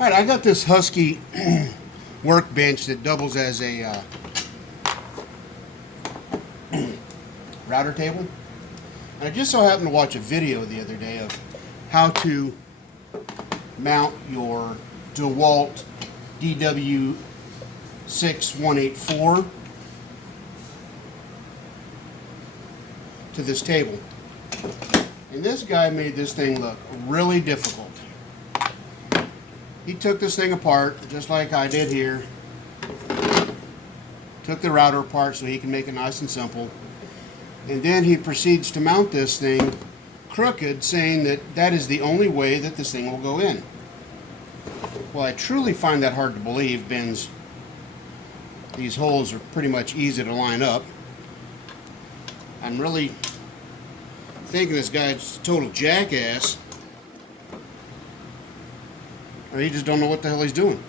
Alright, I got this Husky workbench that doubles as a router table. And I just so happened to watch a video the other day of how to mount your DeWalt DW6184 to this table. And this guy made this thing look really difficult. He took this thing apart, just like I did here. Took the router apart so he can make it nice and simple. And then he proceeds to mount this thing crooked, saying that that is the only way that this thing will go in. Well, I truly find that hard to believe, Ben's. These holes are pretty much easy to line up. I'm really thinking this guy's a total jackass, or he just don't know what the hell he's doing.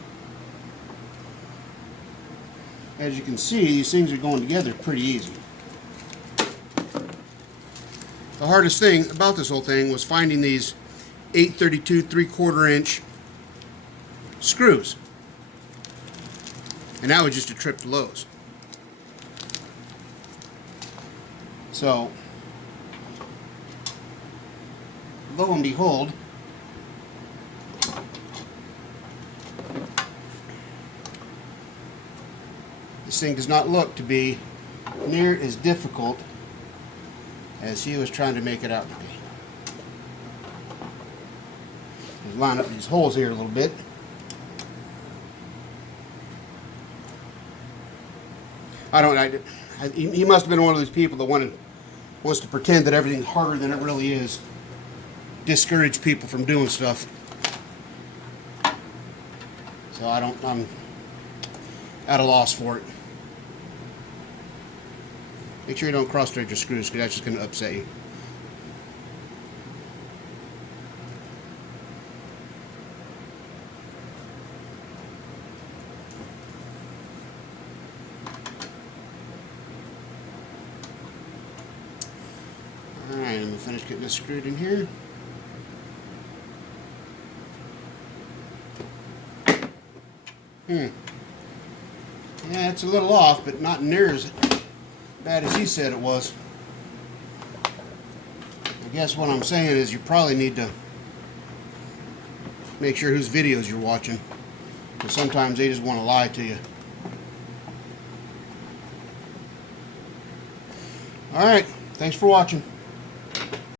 As you can see, these things are going together pretty easy. The hardest thing about this whole thing was finding these 832 3/4 inch screws, and that was just a trip to Lowe's. So lo and behold, this thing does not look to be near as difficult as he was trying to make it out to be. Let's line up these holes here a little bit. He must have been one of those people that wants to pretend that everything's harder than it really is. Discourage people from doing stuff. So I'm at a loss for it. Make sure you don't cross-thread your screws, because that's just going to upset you. Alright, I'm going to finish getting this screwed in here. Yeah, it's a little off, but not near as bad as he said it was. I guess what I'm saying is you probably need to make sure whose videos you're watching, because sometimes they just want to lie to you. Alright, thanks for watching.